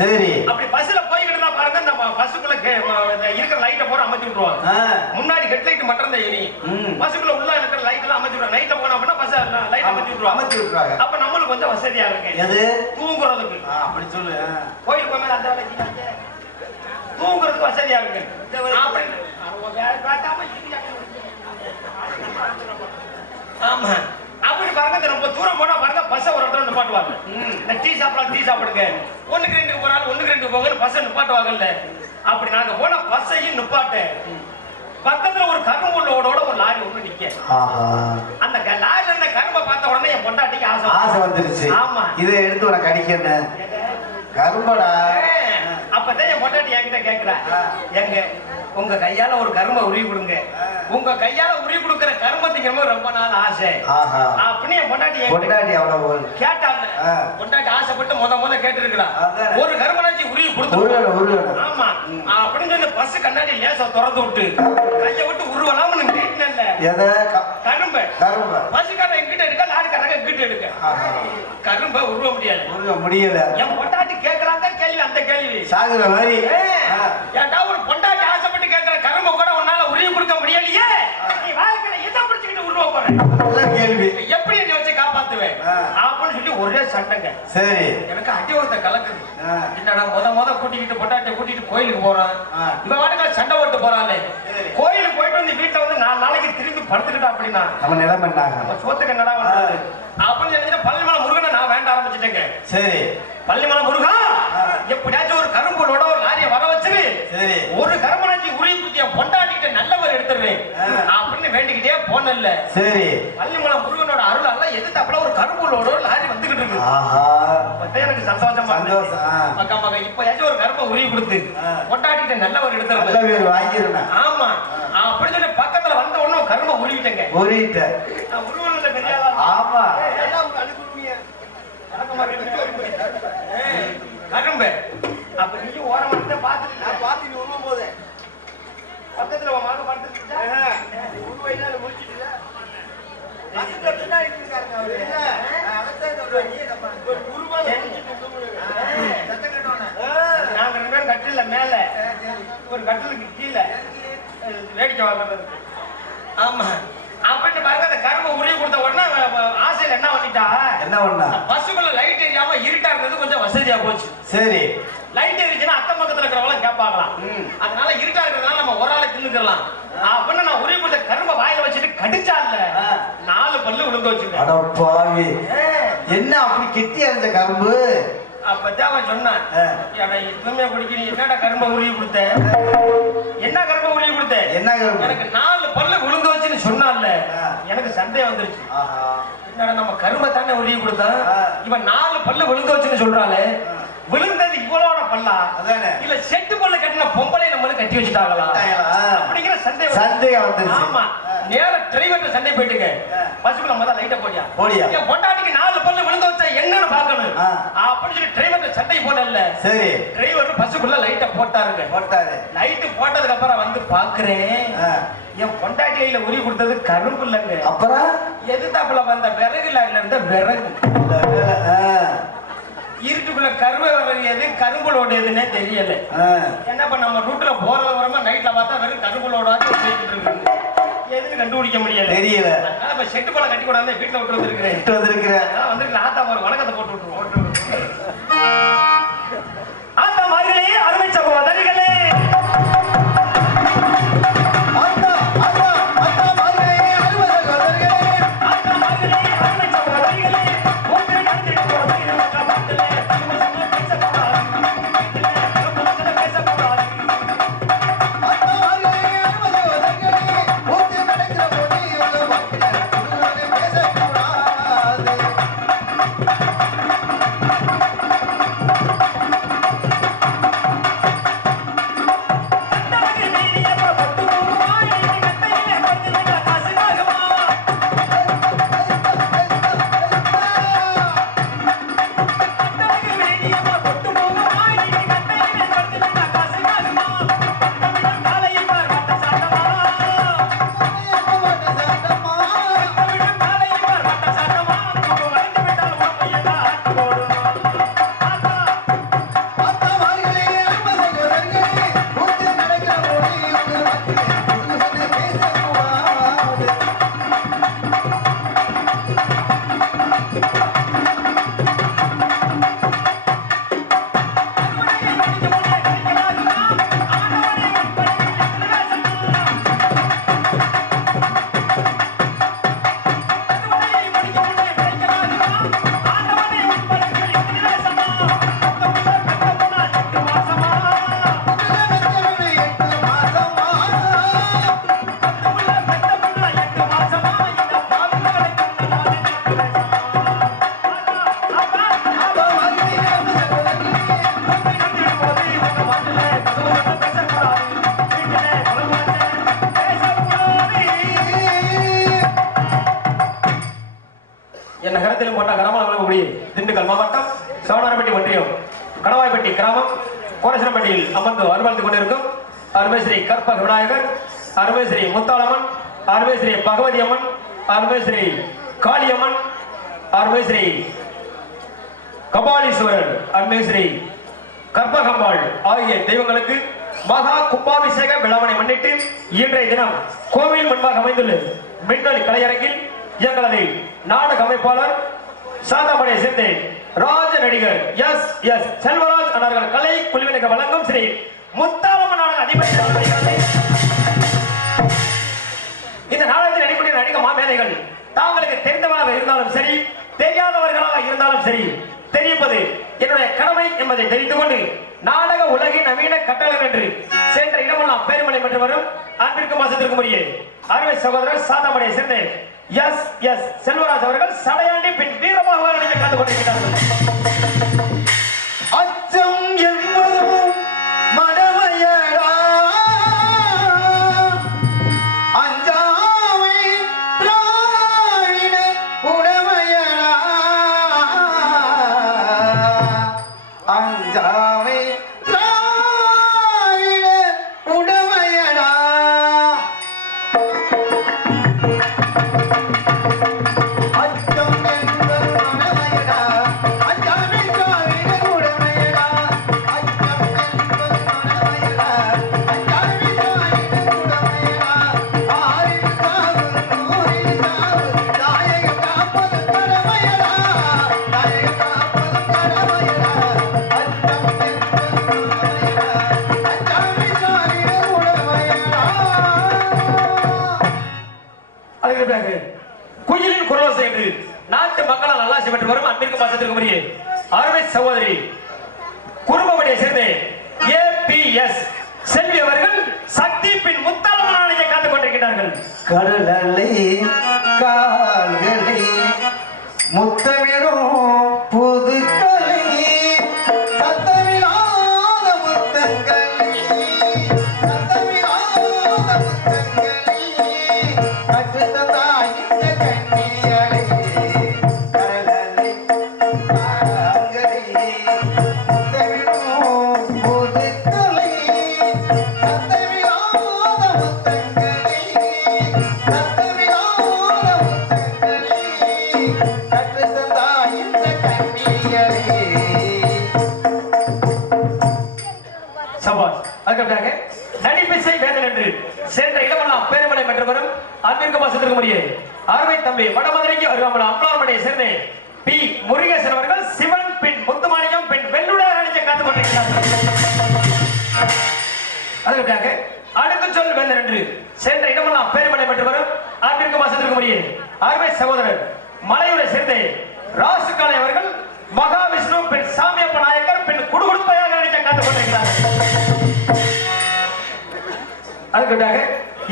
சரி. அப்படி பஸ்ல போய்கிட்டு தான் பாருங்க, இந்த பஸ்ஸுக்குள்ள இருக்கிற லைட்டை போற அமர்த்தி விட்டுருவாங்க. முன்னாடி ஹெட் லைட் மட்டும் தான் எரியும். பஸ்ஸுக்குள்ள உள்ள இருக்கிற லைட் எல்லாம் அமர்த்தி விடுவாங்க. நைட்ல போனா அப்படின்னா பஸ் லைட் அமர்த்தி விட்டுருவாங்க. அப்ப நம்மளுக்கு கொஞ்சம் வசதியா இருக்கு. எது? தூங்குறதுக்கு. அப்படி சொல்லு. கோயில் போய் அந்த வேலைக்கு தூங்குறதுக்கு வசதியா இருக்கு. ஆமா, அப்படி பாருங்க. ரொம்ப தூரம் போனா பாருங்க, பஸ் ஒரு இடத்துல நிப்பாட்டுவாங்க. இந்த டீ சாப்பிடலாம், டீ சாப்பிடுங்க, 1-2 போறாலும் 1-2 போக பஸ் நிப்பாட்டுவாங்கல்ல. அப்படி நாங்க போன பஸ்ஸையும் நிப்பாட்டு பக்கத்துல ஒரு கரும்புள்ளோட ஒரு லாரி ஒண்ணு நிக்க. அந்த லாரில இருந்த கரும்பை பார்த்த உடனே என் பொண்டாட்டிக்கு ஆசை வந்துருச்சு. ஆமா, இதை எடுத்து உனக்கு அடிக்கணும் கரும்படா. அப்பதான் என் பொண்டாட்டி என்கிட்ட கேக்குறா, எங்க உங்க கையால ஒரு கரும்பை உருவி கொடுங்க, உங்க கையால உருவி கொடுக்கிற கரும்பை திங்கிற ரொம்ப நாள் ஆசை அப்படின்னு என் பொண்டாட்டி அவ்வளவு கேட்டாங்க. பொண்டாட்டி ஆசைப்பட்டு முத கேட்டு இருக்கலாம், ஒரு கரும்பனாச்சி உருவி கொடுத்து. ஆமா, அப்படின்னு சொல்லி பஸ் கண்ணாடி லேசா திறந்து விட்டு கையை விட்டு உருவலாம்னு கேட்டேன்ல. கரும்பை பஸ்காரன் எங்கிட்ட எடுக்க, லாரிக்காரங்க எங்கிட்ட எடுக்க. கரும்பை உருவ முடியல. என் பொண்டாட்டி கேட்கறாங்க கேள்வி, அந்த கேள்வி சாகுற மாதிரி. ஏன்டா ஒரு பொண்டாட்டி ஆசைப்பட்டு கேட்கிற கரும்பை கூட உன்னால உருவி கொடுக்க முடியலையே, நீ வாழ்க்கையில எதை பிடிச்சுக்கிட்டு உருவ போற கேள்வி, எப்படி என்ன வச்சு காப்பாத்துவேன் அப்படின்னு சொல்லி ஒரே சண்டைங்க. சரி, எனக்கு அடிவத்தை கலக்குது. என்னடா முத கூட்டிக்கிட்டு பொண்டாட்டியை கூட்டிட்டு கோயிலுக்கு போறான், இவன் வாட்டுல சண்டை ஓட்டு போறாளே. கோயிலுக்கு போயிட்டு வந்து வீட்டுல வந்து 4 நாளைக்கு திரும்பி படுத்துக்கிட்டா அப்படின்னா நம்ம நிலைமை என்ன, சோத்துக்கு என்னடா அப்படின்னு நினைச்சிட்டு பள்ளிமலை முருகனை நான் வேண்ட ஆரம்பிச்சுட்டேங்க. சரி, பள்ளிமலை முருகா எப்படியாச்சும் ஒரு கரும்புகளோட ஒரு லாரியை வர வச்சிரு, ஒரு கரும்பனாச்சி உருவி குத்திய பொண்டாட்டிட்ட நல்லவர் எடுத்துடுறேன் அப்படின்னு வேண்டிக்கிட்டே போனல. சரி, பள்ளிமலை முருகனோட அருள் எல்லாம் எதிர்த்தாப்புல ஒரு கரும்புகளோட லாரி வந்துகிட்டு இருக்கு. எனக்கு சந்தோஷமா மகன் இப்பயாச்சும் ஒரு கரும்பை உருவி கொடுத்து பொண்டாட்டிட்ட நல்லவர் எடுத்துறேன். ஆமா, அப்படின்னு சொல்லி பக்கத்துல வந்த உடனே கரும்பை உருவிட்டேங்க. உருவன பெரியாளா. ஆமா, கரும்பு அப்ப நீங்க ஓரமா பார்த்து உருவும் போது பக்கத்துல மக படுத்துட்டா உருவையில முடிச்சிட்டு நாங்க 2 பேரும் கட்டில மேல, ஒரு கட்டிலுக்கு கீழே வேடிக்கை வாங்குறது. ஆமா, அப்படின்னு பாருங்க. அந்த கரும்பை உருவி கொடுத்த உடனே ஆசையில என்ன பண்ணிட்டா, பஸ்ஸுக்குள்ள லைட் எரியாம இருட்டா இருந்தது கொஞ்சம் வசதியா போச்சு. சரி, லைட் எரிச்சுன்னா அக்கம் பக்கத்துல இருக்கிறவங்க கேட்பாங்களாம், அதனால இருட்டா இருக்கிறதுனால நம்ம ஒரு ஆளை தின்னுக்கலாம் அப்படின்னு நான் உருவி கொடுத்த கரும்பை வாயில வச்சுட்டு கடிச்சால 4 பல்லு விழுந்து வச்சுருக்கேன். என்ன அப்படி கெட்டி அறிஞ்ச கரும்பு? அப்பதான் அவன் சொன்னான், எப்பவுமே குடிக்கிறீங்க, என்னடா கரும்பை உருவி கொடுத்த, என்ன கரும்பை உருவி கொடுத்த, என்ன கரும்பு, எனக்கு 4 பல்லு விழுந்து வச்சுன்னு சொன்னான்ல. எனக்கு சந்தேகம் வந்துருச்சு, என்னடா நம்ம கரும்பை தானே உருவி கொடுத்தான், இவன் 4 பல்லு விழுந்து வச்சுன்னு சொல்றாளே, விழுந்தது இவ்வளோட பல்லா இல்ல செட்டு பல்ல கட்டின பொம்பளை நம்மளுக்கு கட்டி வச்சுட்டாங்களா அப்படிங்கிற சந்தேகம் வந்துருச்சு. ஆமா, நேர டிரைவர்ட்ட சண்டை போயிட்டுங்க, பஸ்ஸுக்குள்ள முதல்ல லைட்ட போடியா, என் பொண்டாட்டிக்கு 4 பல்லு விழுந்து வச்சா என்னன்னு பாக்கணும் அப்படின்னு சொல்லி டிரைவர்ட்ட சண்டை போடல. சரி, டிரைவர் பஸ்ஸுக்குள்ள லைட்ட போட்டாரு. லைட் போட்டதுக்கு அப்புறம் வந்து பாக்குறேன், என் பொண்டாட்டி கையில உரி கொடுத்தது கரும்பு இல்லைங்க. அப்புறம் எதிர்த்தாப்புல வந்த விறகு லாரில இருந்த விறகு. இருட்டுக்குள்ள கருவை வரையது கரும்புலோட எதுன்னே தெரியல. என்ன பண்ண, நம்ம ரூட்ல போறது வரமா நைட்ல பார்த்தா வெறும் கரும்புலோட எதுன்னு கண்டுபிடிக்க முடியல, தெரியல. அதனால செட்டு போல கட்டி கொண்டாந்து வீட்டுல விட்டு வந்திருக்கிறேன். வந்து ஆத்தா ஒரு வணக்கத்தை போட்டு விட்டுருவோம். ஆத்தா மாதிரிலே அருமை சகோதரிகளே, திண்டுக்கல் மாவட்டம் சோனாரப்பட்டி ஒன்றியம் கணவாய்பட்டி கிராமம் கோரசனப்பட்டியில் அமர்ந்து அருள்வாழ்ந்து கொண்டிருக்கும் அருமை ஸ்ரீ கற்பக விநாயகர், அருமை ஸ்ரீ முத்தாளம்மன், அருமை ஸ்ரீ பகவதி அம்மன், அருமை ஸ்ரீ காளியம்மன், அருமை ஸ்ரீ கபாலீஸ்வரர், அருமை ஸ்ரீ கற்பகம்பாள் ஆகிய தெய்வங்களுக்கு மகா கும்பாபிஷேக விழாவினை முன்னிட்டு இன்றைய தினம் கோவில் முன்பாக அமைந்துள்ள மின்னொலி கலையரங்கில் எங்களது நாடக அமைப்பாளர் சாதாமடைய சேர்ந்த ராஜ நடிகர் எஸ் செல்வராஜ் அவர்கள் கலை குழுவினருக்கு வழங்கும் ஸ்ரீ முத்தாளம்மன் நாடக அதிபதி. இந்த நாடகத்தில் நடிக்கூடிய நடிக மாமேதைகள் தாங்களுக்கு தெரிந்தவராக இருந்தாலும் சரி, தெரியாதவர்களாக இருந்தாலும் சரி, தெரிவிப்பது என்னுடைய கடமை என்பதை தெரிந்து கொண்டு நாடக உலகின் நவீன கட்டளை என்று சென்ற இடமெல்லாம் பேருமலை பெற்று வரும் அன்பிற்கும் மாசத்திற்கும் உரிய அருமை சகோதரர் சாதாமடைய சேர்ந்த எஸ் செல்வராஜ் அவர்கள் சடையாண்டி பின் வீரமாக நடிக்க கலந்து கொண்டிருக்கிறார்கள். அச்சம் என்பதும் மடமையடா, அஞ்சாமை திராவிட உடமையடா, அஞ்சாமை திராவிட உடமையடா. அச்சம் என்பது மடமையடா, அஞ்சாமை திராவிட உடமையடா, அச்சம் என்பது மடமையடா, அஞ்சாமை திராவிட உடமையடா. ஆறில் சாவு நூறில் சாவு நாயகம் காப்பது கடமையடா, நாயகம் காப்பது கடமையடா. அச்சம் என்பது மடமையடா, அஞ்சாமை திராவிட உடமையடா. அதுக்கு பிறகு குயிலின் குரலோசை என்று நாட்டு மக்களால் நல்லாசி பெற்று வரும் அன்பிற்கும் பாசத்திற்கும் உரிய அருமை சகோதரி குடும்பமுடைய சேர்ந்த ஏபிஎஸ் செல்வி அவர்கள் சக்தி பின் முத்தாளம்மன் நாடகத்தை காத்துக் கொண்டிருக்கிறார்கள். கடலலை கால்களை முத்தமிடும் புதுக்கலை, சத்தமில்லாத முத்தங்களை, சத்தமில்லாத முத்தங்களை கற்றுத்தந்தா இந்த கண்ணியலை. கடலலை கால்களை முத்தமிடும் புதுக்கலை, சத்தமில்லாத முத்தங்களை, சத்தமில்லாத முத்தங்களை கற்றுத்தந்தா இந்த கண்ணியலை. சபாஷ். அதுக்கப்புறாக நடிப்பிசை வேதன் என்று சென்ற இடமெல்லாம் பேருமலை பெற்று வரும் அன்பிற்கும் பாசத்திற்கும் உரிய அருமை தம்பி வடமதுரைக்கு அருகாமல் அம்பலார்மனையை சேர்ந்த பி முருகேசன் அவர்கள் சிவன் பின் முத்துமாணியம் பின் வெள்ளுடைய நடிச்சை காத்துக் கொண்டிருக்கிறார்கள். அதுக்கப்புறாக அடுக்கு சொல் வேந்தன் என்று சென்ற இடமெல்லாம் பேருமலை பெற்று வரும் அன்பிற்கும் பாசத்திற்கும் உரிய அருமை சகோதரர் மலையூரை சேர்ந்த ராசுகாலை அவர்கள் மகாவிஷ்ணு பின் சாமியப்ப நாயக்கர் பின் குடுகுடுப்பையாக நடிச்சை காத்துக் கொண்டிருக்கிறார்கள். அதுக்காக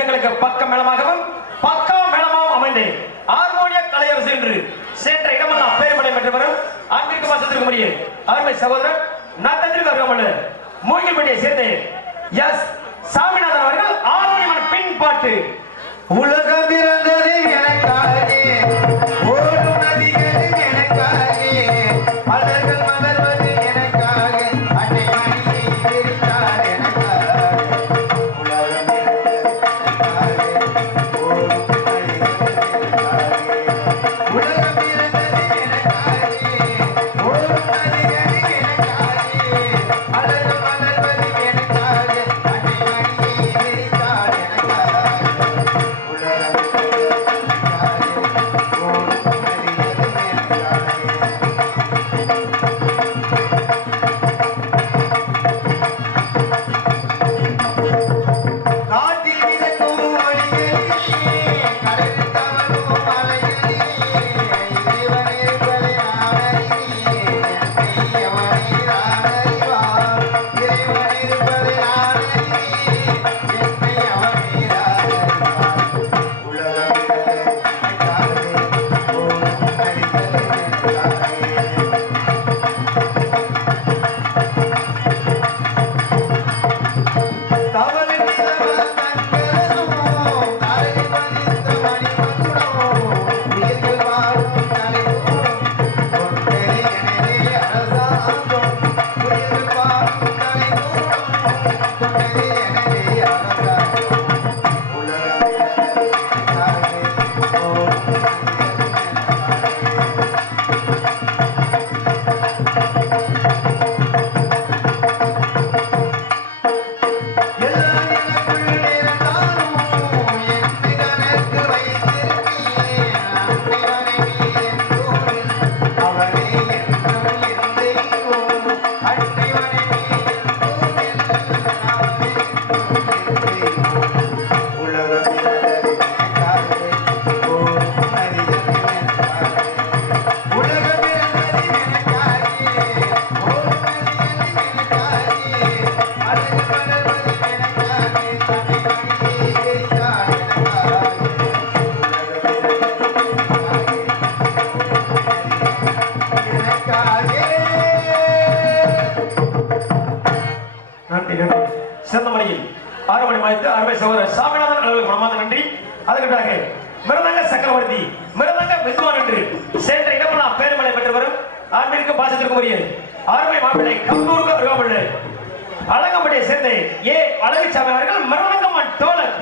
எங்களுக்கு பக்க மேளமாகவும் பக்கா மேளமாகவும் அமைந்து ஹார்மோனிய கலையரசு என்று சென்ற இடமெல்லாம் பேருமலை பெற்று வரும் அன்பிற்கு பாசத்திற்கு உரிய அருமை சகோதரர் நத்தத்திற்கு அருகாமல் மூங்கில்பட்டியை சேர்ந்த எஸ் சாமிநாதன் அவர்கள் ஹார்மோனியம் பின் பாட்டு. உலகம் பிறந்தது எனக்காக, ஓடும் நதிகள் எனக்காக, மலர்கள் மலர்வது எனக்காக, அன்னை மணியை விரித்தார் எனக்காக. உலகம் பிறந்தது எனக்காக, ஓடும் நதிகள் எனக்காக, உலகம் பிறந்தது எனக்காக, ஓடும் நதிகள் எனக்காக, மலர்கள் மலர்வது எனக்காக, அன்னை மணியை விரித்தார் எனக்காக. உலகம் சிறந்த முறையில் 6 மணி மாதத்து அருமை சகோதரர் சாமிநாதன் அவர்களுக்கு மனமார்ந்த நன்றி. அதற்காக மிருதங்க சக்கரவர்த்தி மிருதங்க வித்வான் என்று சென்ற இடமெல்லாம் பேருமலை பெற்று வரும் ஆண்மைக்கும் பாசத்திற்கும் உரிய அருமை மாப்பிள்ளை கம்பூருக்கு அருகாமல் அழகம்படியை சேர்ந்த ஏ அழகுசாமி அவர்கள் மிருதங்கம்மன் தோழர்.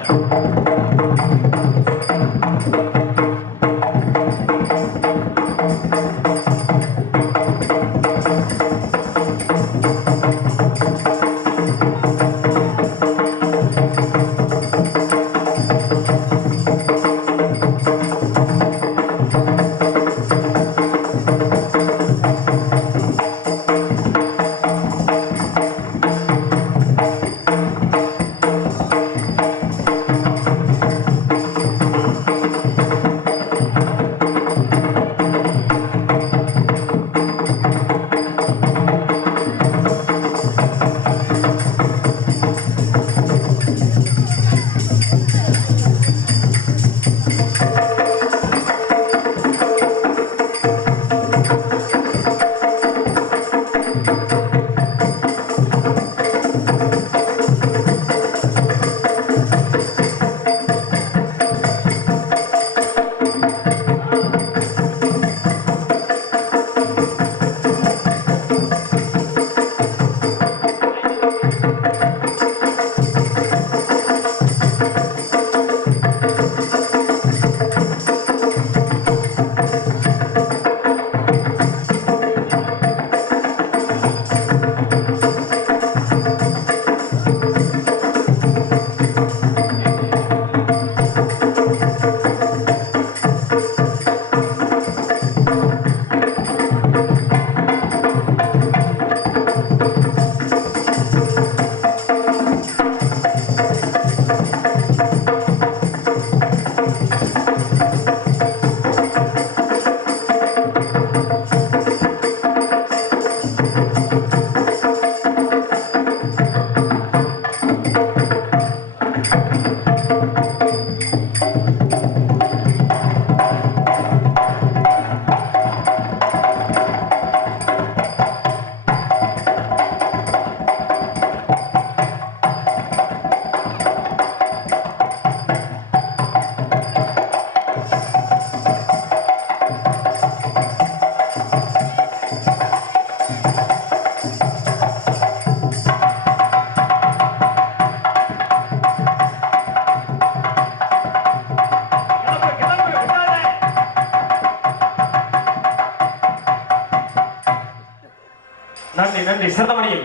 நன்றி நன்றி. சிறந்த மணியில்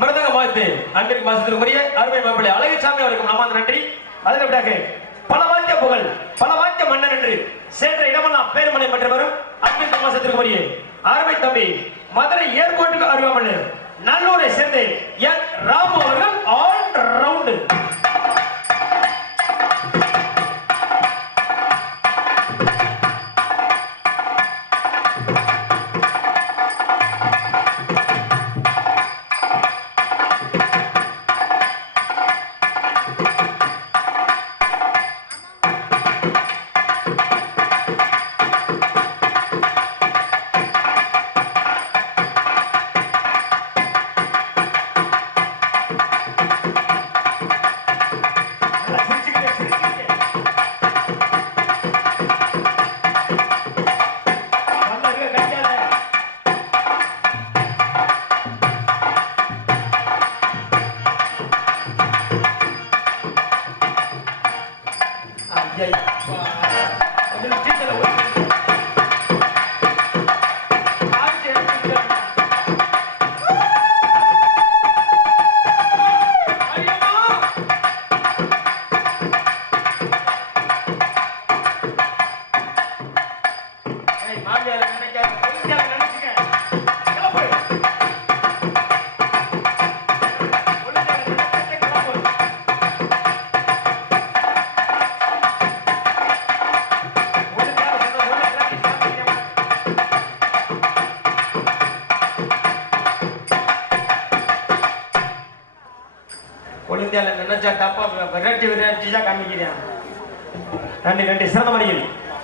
மிருதங்க மாத்து அன்பிற்கு மாசத்திற்கு உரிய அருமை மாப்பிள்ளை அழகுசாமி அவருக்கு நமாந்த நன்றி. அதற்காக பல வாத்திய புகழ் பல வாத்திய மன்னன் என்று சென்ற இடமெல்லாம் பேருமலை பெற்று வரும் அன்பிற்கு மாசத்திற்கு உரிய அருமை தம்பி மதுரை ஏர்போர்ட்டுக்கு அருகாமல் நல்லூரை சேர்ந்து என் ராமு அவர்கள் ஆல் ரவுண்டு. நன்றி நன்றி. சிறந்த முறையில்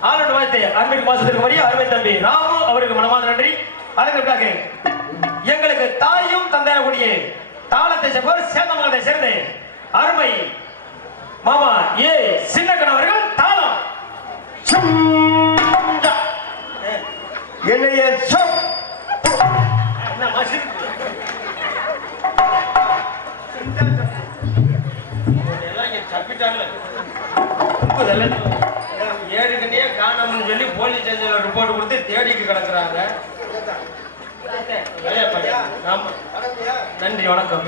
ஆளுநர் வாழ்த்து அன்பிற்கு மாசத்திற்கு முறைய அருமை தம்பி ராமு அவருக்கு மனமார்ந்த நன்றி. அதற்காக எங்களுக்கு தாயும் தந்தையக்கூடிய தாளத்தை சேர்ப்பவர் சேந்தமங்கலத்தை சேர்ந்த அருமை மாமா ஏ சின்னக்கன் அவர்கள் தாளம். என்னைய என்ன மசிறு எல்லாம் இங்க தப்பிட்டாங்கல்ல. ஏழுக்கண்ணியே காணாமன்னு சொல்லி போலீஸ் ஸ்டேஷன்ல ரிப்போர்ட் கொடுத்து தேடிட்டு கிடக்குறாங்க. ஆமா, நன்றி வணக்கம்.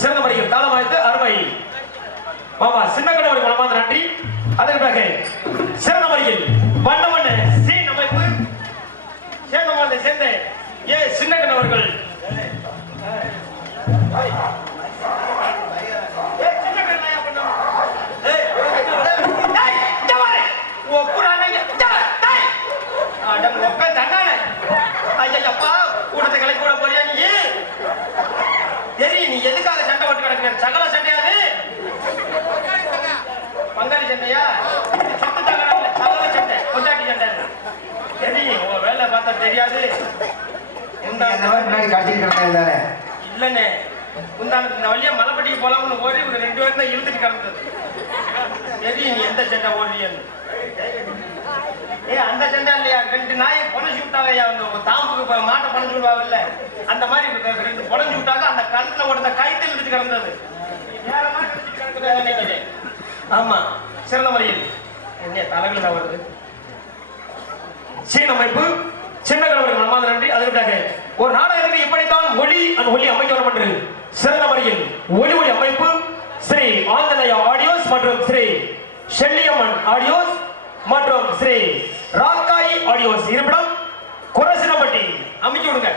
சிறந்த முறையில் தாளம் வாய்த்து அருமை மாமா சின்னக்கன் அவர்கள் மனமார்ந்த நன்றி. அதற்கு பிறகு சிறந்த முறையில் வண்ண வண்ண சீன் அமைப்பு சேந்தமானதை சேர்ந்த ஏ சின்னக்கன் அவர்கள். கூட்டத்தை கலை கூட போறியா நீ? தெரியும் நீ எதுக்காக சண்டை போட்டு கிடக்குற? சகல சண்டையாது, பங்காளி சண்டையா? சொத்து தகராறு சகல சண்டை, கொண்டாட்டி சண்டை. தெரியும் உன் வேலை பார்த்தா தெரியாது. இல்லண்ணே, இந்த வழியா மலைப்பட்டிக்கு போலாம்னு ஓடி ஒரு 2 பேரும் தான் இழுத்துட்டு கிடந்தது. தெரியும் நீ எந்த சண்டை ஓடுறியன்னு. அந்த சண்டை இல்லையா, 2 நாயை புனைச்சு விட்டாங்க. அந்த தாம்புக்கு மாட்டை புனைச்சு விடுவாங்கல்ல, அந்த மாதிரி 2 புனைஞ்சு விட்டாங்க. அந்த கழுத்துல ஓடுற கைத்தில் இழுத்துட்டு கிடந்தது. ஆமா, சிறந்த முறையில் என்ன தலைகள் தான் வருது. சீன அமைப்பு சின்னக்கன் அவர்கள் மனமார்ந்த நன்றி. அதற்காக ஒரு நாடகத்துக்கு இப்படித்தான் ஒளி அந்த ஒளி அமைக்க என்று சிறந்த முறையில் ஒளி ஒளி அமைப்பு ஸ்ரீ ஆஞ்சநேயா ஆடியோஸ் மற்றும் ஸ்ரீ செல்லியம்மன் ஆடியோஸ் மற்றும் ஸ்ரீ ராக்காயி ஆடியோஸ் இருப்பிடம் குரசினப்பட்டி அமைச்சு விடுங்க.